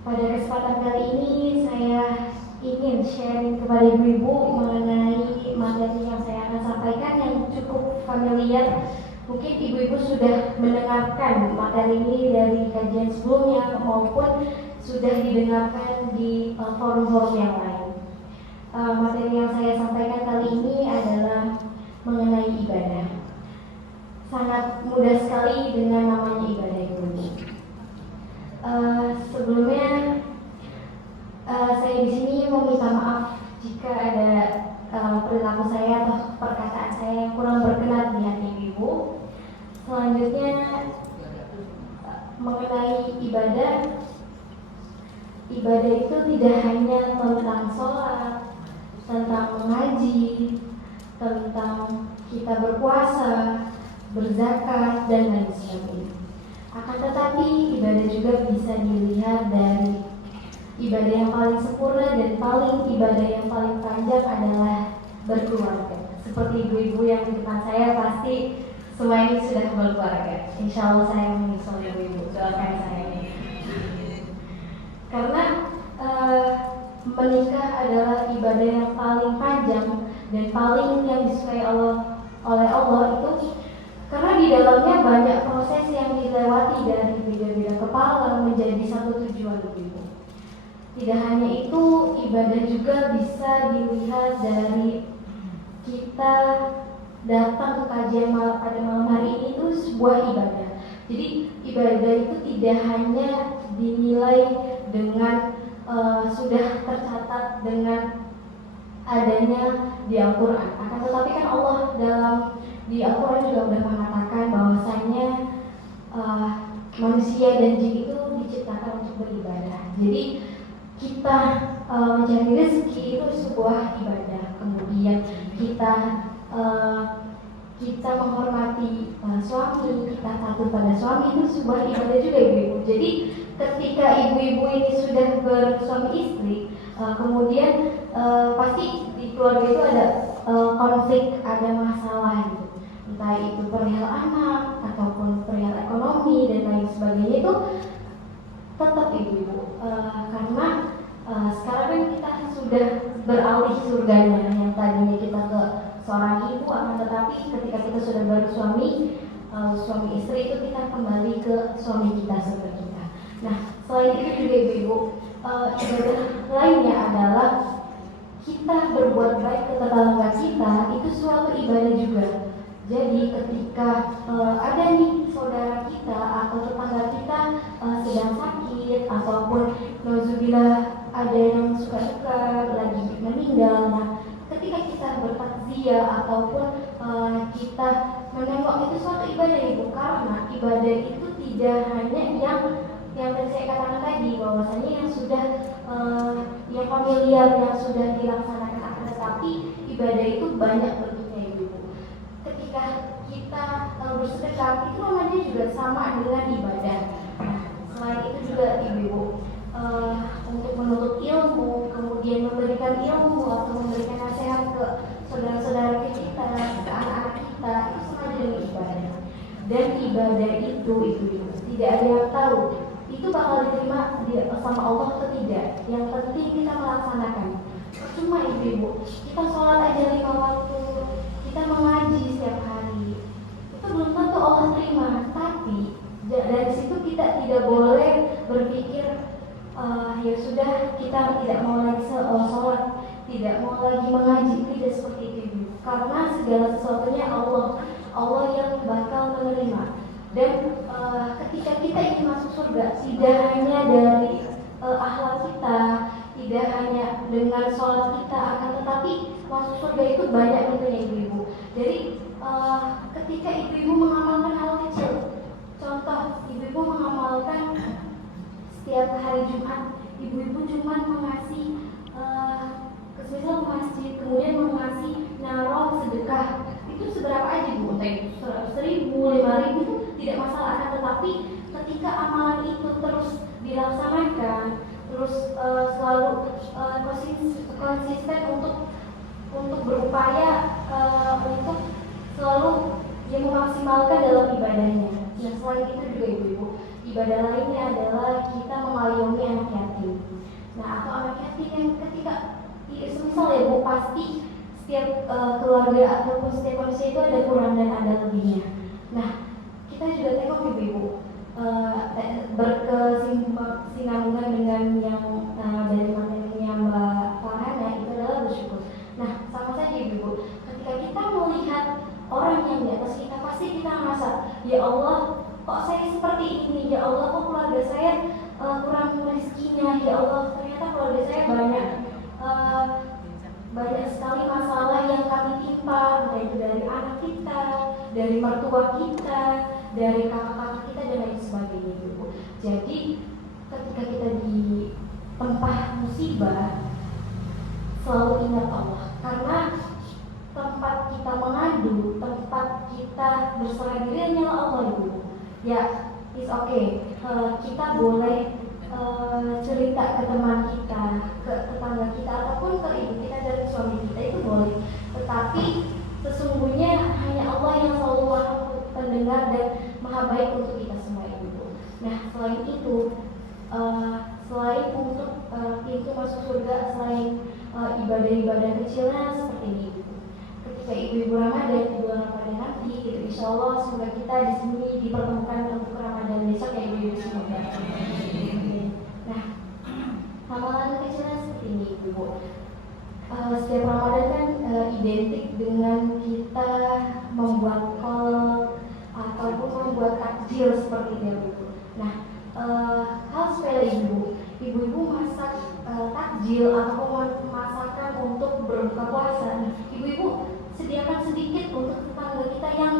Pada kesempatan kali ini saya ingin sharing kepada ibu-ibu mengenai materi yang saya akan sampaikan yang cukup familiar. Mungkin ibu-ibu sudah mendengarkan materi ini dari kajian sebelumnya maupun sudah didengarkan di forum-forum yang lain. Materi yang saya sampaikan kali ini adalah mengenai ibadah. Sangat mudah sekali dengan namanya ibadah itu. Sebelumnya saya di sini meminta maaf jika ada perilaku saya atau perkataan saya yang kurang berkenan di hati ibu. Selanjutnya mengenai ibadah itu tidak hanya tentang sholat, tentang mengaji, tentang kita berpuasa, berzakat, dan lain sebagainya. Akan tetapi ibadah juga bisa dilihat dari ibadah yang paling sempurna dan ibadah yang paling panjang adalah berkeluarga. Seperti ibu-ibu yang di depan saya pasti semua ini sudah berkeluarga. Insya Allah saya menyusul ibu-ibu, doakan saya. Karena menikah adalah ibadah yang paling panjang dan paling yang disukai oleh Allah itu karena di dalamnya banyak proses yang dilewati dari beda-beda kepala menjadi satu tujuan begitu. Tidak hanya itu, ibadah juga bisa dilihat dari kita datang ke kajian pada malam hari ini itu sebuah ibadah. Jadi ibadah itu tidak hanya dinilai dengan sudah tercatat dengan adanya di Al-Quran. Akan tetapi kan Allah di Al-Quran juga sudah mengatakan bahwasanya manusia dan jin itu diciptakan untuk beribadah. Jadi kita mencari rezeki itu sebuah ibadah. Kemudian kita menghormati suami, kita patuh pada suami itu sebuah ibadah juga ibu-ibu. Jadi ketika ibu-ibu ini sudah bersuami istri, kemudian pasti di keluarga itu ada konflik, ada masalah gitu. Entah itu perihal anak ataupun perihal ekonomi dan lain sebagainya itu tetap ibu-ibu karena sekarang kan kita sudah beralih surganya yang tadinya kita ke seorang ibu, akan tetapi ketika kita sudah bersuami suami istri itu kita kembali ke suami kita surga kita. Nah selain itu juga ibu-ibu ibadah lainnya adalah kita berbuat baik ke tetangga kita itu suatu ibadah juga. Jadi ketika ada nih saudara kita atau tetangga kita sedang sakit ataupun nauzubillah ada yang suka lagi meninggal, nah ketika kita bertakziah ataupun kita menengok itu suatu ibadah ibu, karena ibadah itu tidak hanya yang tadi saya katakan tadi bahwasanya yang sudah yang familiar yang sudah dilaksanakan, akan tetapi ibadah itu banyak bentuknya ibu. Ketika kita bersedekah itu namanya juga sama dengan ibadah. Nah, selain itu juga ibu untuk menuntut ilmu, kemudian memberikan ilmu atau memberikan nasihat ke saudara-saudara kita, ke anak-anak kita, itu sama dengan ibadah. Dan ibadah itu tidak ada yang tahu itu bakal diterima sama Allah atau tidak. Yang penting kita melaksanakan. Cuma ibu, kita sholat aja 5 waktu, kita mengaji setiap hari, itu belum tentu Allah terima. Tapi dari situ kita tidak boleh berpikir ya sudah kita tidak mau lagi sholat, tidak mau lagi mengaji, tidak seperti itu. Karena segala sesuatunya Allah yang bakal menerima. Dan ketika kita ingin masuk surga, tidak hanya dari akhlak kita, tidak hanya dengan sholat kita, akan tetapi masuk surga itu banyak bentuknya ibu-ibu. Jadi ketika ibu-ibu mengamalkan hal kecil, contoh ibu-ibu mengamalkan setiap hari Jumat, ibu-ibu cuma mengasih misal masjid, kemudian mengasih naruh sedekah, itu seberapa aja bu? 1.000, 5.000 itu tidak masalah. Tetapi ketika amalan itu terus dilaksanakan, terus selalu konsisten untuk berupaya untuk selalu yang memaksimalkan dalam ibadahnya. Nah selain itu juga ibu-ibu, ibadah lainnya adalah kita mengayomi anak yatim. pasti setiap keluarga ataupun setiap manusia itu ada kurang dan ada lebihnya. Nah, kita juga tengok ibu-ibu berkesinambungan dengan yang dari materinya Mbak Farhana itu adalah bersyukur. Nah, sama saja ibu-ibu, ketika kita melihat orang yang di atas kita, pasti kita merasa, ya Allah, kok saya seperti ini, ya Allah, kok keluarga saya kurang rezekinya, ya Allah, ternyata keluarga saya banyak sekali masalah yang kami timpa, entah itu dari anak kita, dari mertua kita, dari kakak-kakak kita dan lain sebagainya ibu. Jadi ketika kita di tempat musibah, selalu ingat Allah, karena tempat kita mengadu, tempat kita berserah diri hanyalah Allah ibu. Ya, it's okay. Kita boleh cerita ke teman kita, ke tetangga kita, ataupun ke ibu kita dan suami kita, itu boleh. Tetapi sesungguhnya hanya Allah yang selalu maha pendengar dan maha baik untuk kita semua ibu. Nah, selain itu, selain untuk pintu masuk surga, selain ibadah-ibadah kecilnya seperti ini ibu. Ketika ibu-ibu Ramadan, di bulan Ramadan nanti, gitu, insya Allah semoga kita di sini dipertemukan untuk Ramadan besok ya ibu-ibu semoga. Nah, amalan kecilnya seperti ini ibu. Setiap Ramadan kan identik dengan kita membuat kolak ataupun membuat takjil seperti itu ibu. Nah, hal sepele ibu-ibu masak takjil ataupun masakan untuk berbuka puasa. Ibu-ibu sediakan sedikit untuk tetangga kita yang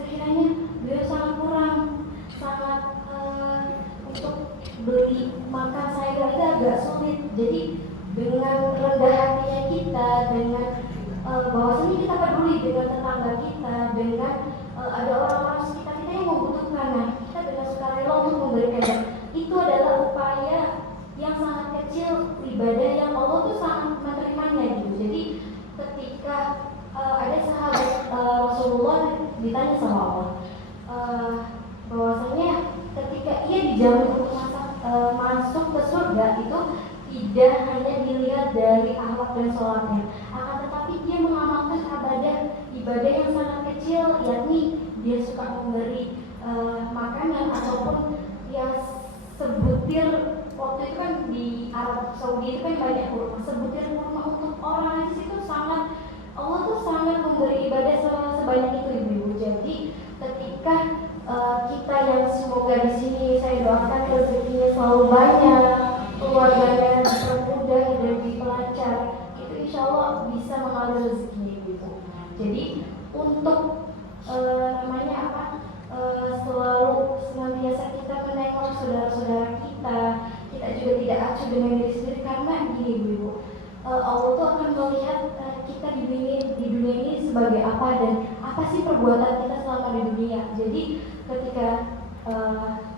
sekiranya beliau sangat kurang, sangat untuk beli makan sayur itu agak sulit. Jadi dengan rendah hatinya kita, dengan bahwasanya kita peduli dengan tetangga kita, dengan ada orang-orang sekitar kita yang membutuhkan, nah kita dengan sukarela untuk memberikan. Itu adalah upaya yang sangat kecil, ibadah yang Allah tuh sangat menerimanya gitu. Jadi ketika ada sahabat Rasulullah ditanya sama Allah, bahwasanya ketika ia dijamin untuk masuk ke surga itu tidak hanya dilihat dari akhlak dan sholatnya, akan tetapi dia mengamalkan ibadah yang sangat kecil, yakni dia suka memberi makanan ataupun yang sebutir. Waktu itu kan di Arab Saudi itu kan banyak kurma, sebutir kurma untuk orang di situ sangat, Allah tuh sangat memberi ibadah sebanyak itu ibu-ibu. Jadi ketika kita yang semoga di sini saya doakan rezekinya selalu banyak, keluarganya dipermudah dan dipelancar, itu insya Allah bisa mengalir rezekinya ibu. Jadi untuk selalu senantiasa kita menengok saudara-saudara kita juga tidak acuh dengan diri sendiri, karena gini ibu-ibu, Allah tuh akan melihat kita di dunia ini sebagai apa dan apa sih perbuatan kita selama di dunia. Jadi ketika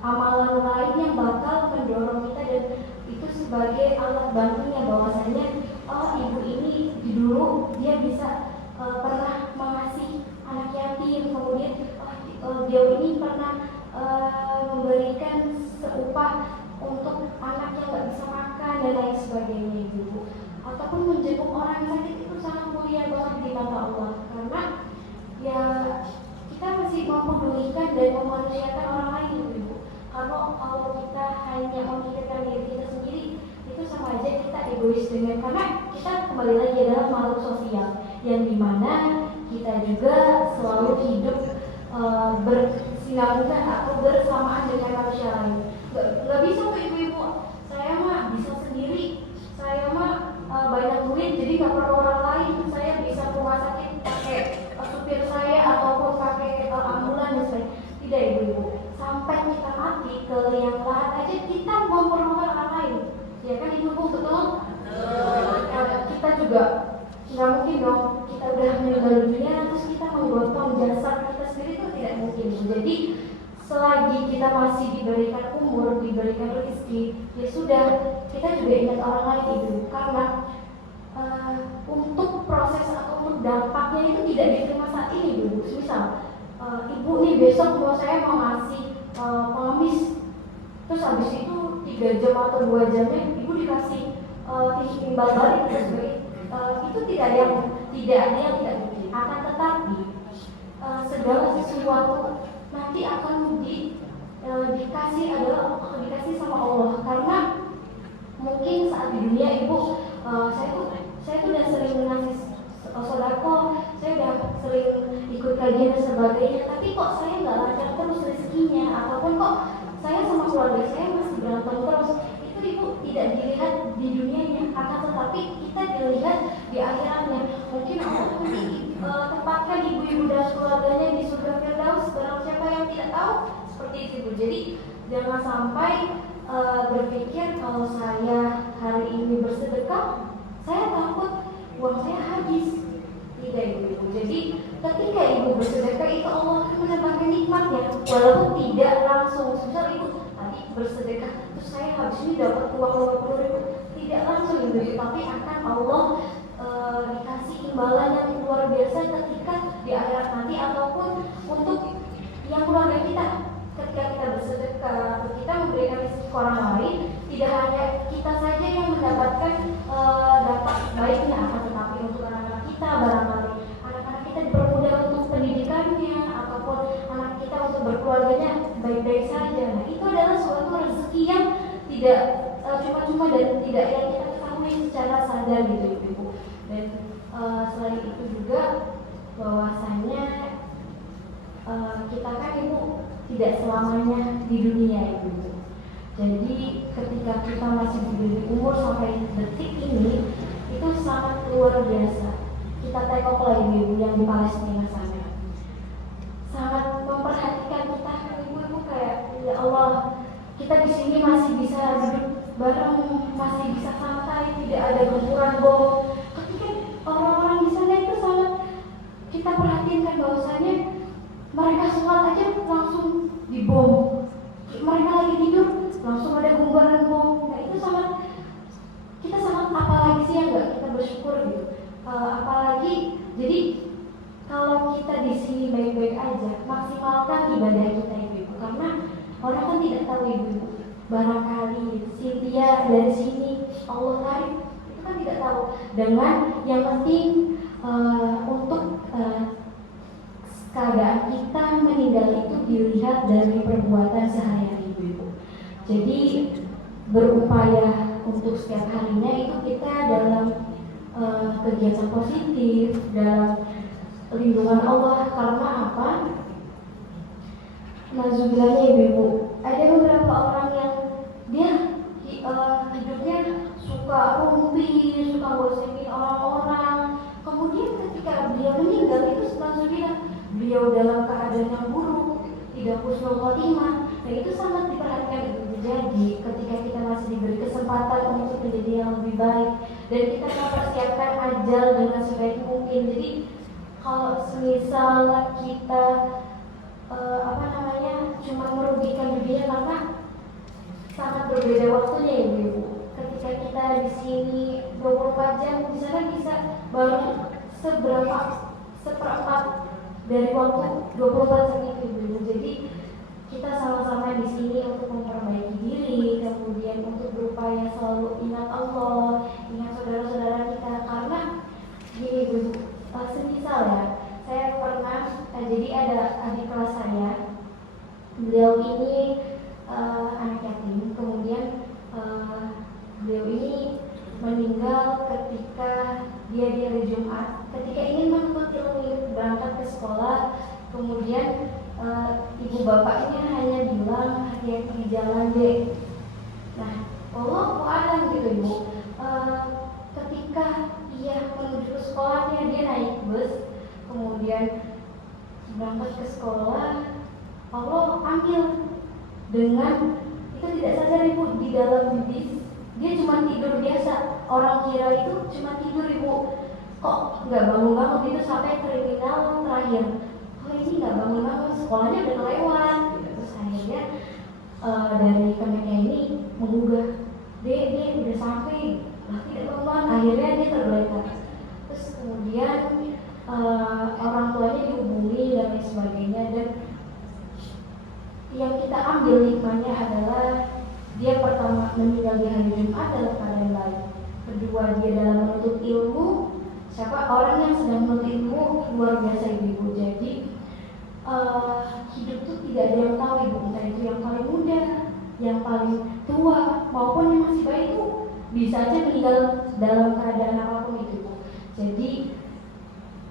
amalan lain yang bakal mendorong kita dan itu sebagai alat bantunya, bahwasanya ibu ini dulu dia bisa pernah mengasihi anak yatim, kemudian dia ini pernah memberikan seupah untuk anak yang nggak bisa makan dan lain sebagainya ibu. Ataupun menjenguk orang yang sakit itu sangat mulia banget di mata Allah, karena ya kita masih mempedulikan dan memanusiakan orang lain ibu. Kalau kita hanya memikirkan diri kita sendiri, itu sama aja kita egois, dengan karena kita kembali lagi adalah makhluk sosial yang dimana kita juga selalu hidup bersinambungan atau bersamaan dengan manusia lain. Gak bisa tuh ibu-ibu, saya mah bisa sendiri, saya mah banyak duit jadi gak perlu orang lain, saya bisa ke rumah sakit pakai supir saya ataupun pakai ambulan dan sebagainya. Tidak ibu-ibu, sampai kita mati ke liang lahat aja kita memerlukan orang lain, ya kan ibu-ibu, betul? Kita juga nggak mungkin dong kita udah meninggal dunia terus kita menggotong jasad kita sendiri, itu tidak mungkin. Jadi selagi kita masih diberikan umur, diberikan rezeki, ya sudah, kita juga ingat orang lain ibu, karena untuk proses atau untuk dampaknya itu tidak diterima saat ini ibu. Misal ibu nih besok saya mau ngasih pengemis, terus habis itu 3 jam atau 2 jamnya ibu dikasih timbal balik, terus itu tidak ada yang tidak mungkin. Akan tetapi segala sesuatu nanti akan dikasih sama Allah. Karena mungkin saat di dunia ibu, saya tuh udah sering ngasih sodako, saya udah sering ikut kajian dan sebagainya, tapi kok saya nggak lancar terus rezekinya, ataupun kok saya sama keluarga saya masih berantem terus. Itu ibu tidak dilihat di dunianya, akan tetapi kita dilihat di akhiratnya. Mungkin Allah nanti tempatkan ibu-ibu dan keluarganya di surga Firdaus. Barang siapa yang tidak tahu, seperti itu ibu. Jadi jangan sampai berpikir kalau saya hari ini bersedekah, saya takut uang saya habis. Tidak ibu. Jadi ketika ibu bersedekah itu Allah akan menambahkan nikmatnya, walaupun tidak langsung. Misal ibu tadi bersedekah, terus saya habis ini dapat uang 50.000, tidak langsung ibu, tapi akan Allah dikasih imbalan yang luar biasa ketika di akhirat nanti, ataupun untuk yang keluarga kita. Ketika kita bersedekah, kita memberikan rezeki ke orang lain, tidak hanya kita saja yang mendapatkan dampak baiknya, akan tetapi untuk anak-anak kita, barangkali anak-anak kita dipermudah untuk pendidikannya, ataupun anak kita untuk berkeluarganya baik-baik saja. Nah, itu adalah suatu rezeki yang tidak cuma-cuma dan tidak yang kita ketahui secara sadar gitu ibu. Dan selain itu juga bahwasanya kita kan ibu tidak selamanya di dunia ibu. Jadi ketika kita masih diberi umur sampai detik ini, itu sangat luar biasa. Kita tengoklah ibu yang di Palestina sana, sangat memperhatikan kita ibu-ibu, kayak ya Allah, kita di sini masih bisa duduk bareng, masih bisa santai, tidak ada gempuran bom. Ketika orang-orang di sana itu sangat kita perhatikan bahwasanya mereka sholat aja langsung dibom, mereka lagi tidur langsung ada gumparan bom. Nah itu kita sangat apalagi sih yang nggak kita bersyukur gitu. Apalagi jadi kalau kita di sini baik-baik aja, maksimalkan ibadah kita ibu, karena orang kan tidak tahu ibu. Barangkali Cynthia dari sini Allah tarik, itu kan tidak tahu. Dengan yang penting untuk keadaan kita meninggal itu dilihat dari perbuatan sehari-hari ibu. Jadi berupaya untuk setiap harinya itu kita dalam kegiatan positif, dalam lindungan Allah. Karena apa? Nazubillahnya ibu, ada beberapa orang yang dia hidupnya suka rumpi, suka gosipin orang-orang. Kemudian ketika dia meninggal itu nazubillah, beliau dalam keadaan yang buruk, tidak husnul khotimah. Nah itu sangat diperhatikan ibu. Jadi ketika kita masih diberi kesempatan untuk menjadi yang lebih baik dan kita mempersiapkan ajal dengan sebaik mungkin. Jadi kalau semisal kita cuma merugikan dirinya, karena sangat berbeda waktunya ya ibu. Ketika kita di sini 24 jam, di sana bisa baru seperempat dari waktu 24 jam itu ibu. Jadi kita sama-sama di sini untuk memperbaiki diri, kemudian untuk berupaya selalu ingat Allah, ingat saudara-saudara kita. Karena gini ibu, semisal ya, saya pernah jadi ada adik kelas saya, beliau ini anak yatim, kemudian beliau ini meninggal ketika dia di hari Jumat, ketika ingin menuntut ilmu, berangkat ke sekolah. Kemudian ibu bapaknya hanya bilang hati-hati di jalan deh. Nah, Allahu a'lam gitu ibu. Ketika ia menuju ke sekolahnya, dia naik bus, kemudian berangkat ke sekolah, Allah ambil dengan itu tidak sadar ibu di dalam bis. Dia cuma tidur biasa. Orang kira itu cuma tidur ibu. Kok nggak bangun-bangun itu sampai terminal terakhir. Oh ini nggak bangun-bangun, sekolahnya udah lewat. Terus akhirnya dari kemennya ini menggugah, dia udah sampai, lah tidak bangun. Akhirnya dia tergeletak. Terus kemudian orang tuanya dihubungi dan lain sebagainya. Dan yang kita ambil hikmahnya adalah dia pertama meninggal di hari Jumat dalam keadaan baik. kedua dia dalam menuntut ilmu. Siapa orang yang sedang menuntut ilmu luar biasa ibu-ibu. Jadi hidup tuh tidak ada yang tahu ibu, entah itu yang paling muda, yang paling tua, maupun yang masih bayi itu bisa aja meninggal dalam keadaan apapun itu ibu. Jadi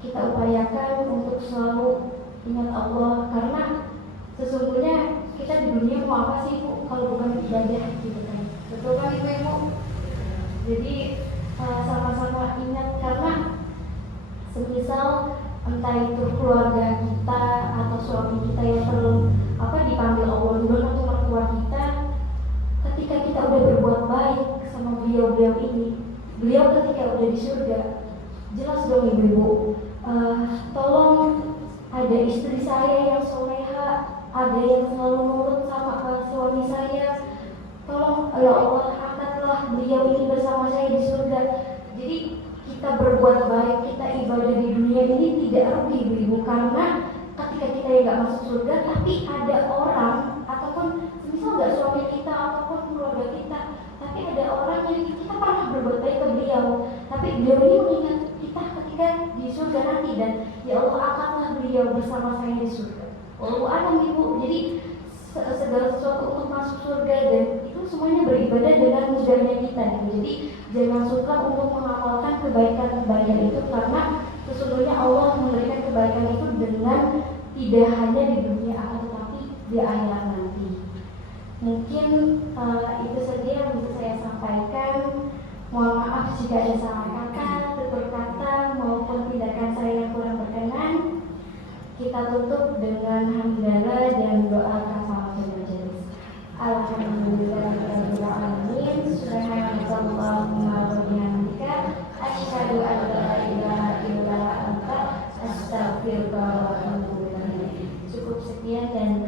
kita upayakan untuk selalu ingat Allah, karena sesungguhnya kita di dunia mau apa sih ibu kalau bukan ibadah gitu kan. Betul kan ibu-ibu? Jadi sama-sama ingat, karena semisal entah itu keluarga kita atau suami kita yang perlu dipanggil Allah dulu atau mertua kita, ketika kita udah berbuat baik sama beliau-beliau ini, beliau ketika udah di surga, jelas dong ibu-ibu, tolong ada istri saya yang soleha, ada yang selalu nurut sama suami saya, tolong ya Allah angkatlah beliau ini bersama saya di surga. Jadi kita berbuat baik, kita ibadah di dunia ini tidak rugi ibu-ibu, karena ketika kita yang gak masuk surga, tapi ada orang ataupun misal gak suami kita ataupun keluarga kita, tapi ada orang yang kita pernah berbuat baik ke beliau, tapi beliau ini mengingat kita ketika di surga nanti, dan ya Allah angkatlah beliau bersama saya di surga. Wallahu a'lam ibu. Jadi segala sesuatu untuk masuk surga, dan itu semuanya beribadah dengan mudahnya kita gitu. Jadi jangan suka untuk mengamalkan kebaikan-kebaikan itu, karena sesungguhnya Allah memberikan kebaikan itu dengan tidak hanya di dunia akan tetapi di akhirat nanti. Mungkin itu saja yang bisa saya sampaikan. Mohon maaf jika ada salah kata, tutur kata maupun tindakan saya yang kurang berkenan. Kita tutup dengan hamdalah dan doa kafaratul majelis. Alhamdulillahirabbil alamin. Subhanakallahumma wa bihamdika asyhadu an la ilaha illa anta astaghfiruka wa atubu ilaik. Cukup sekian dan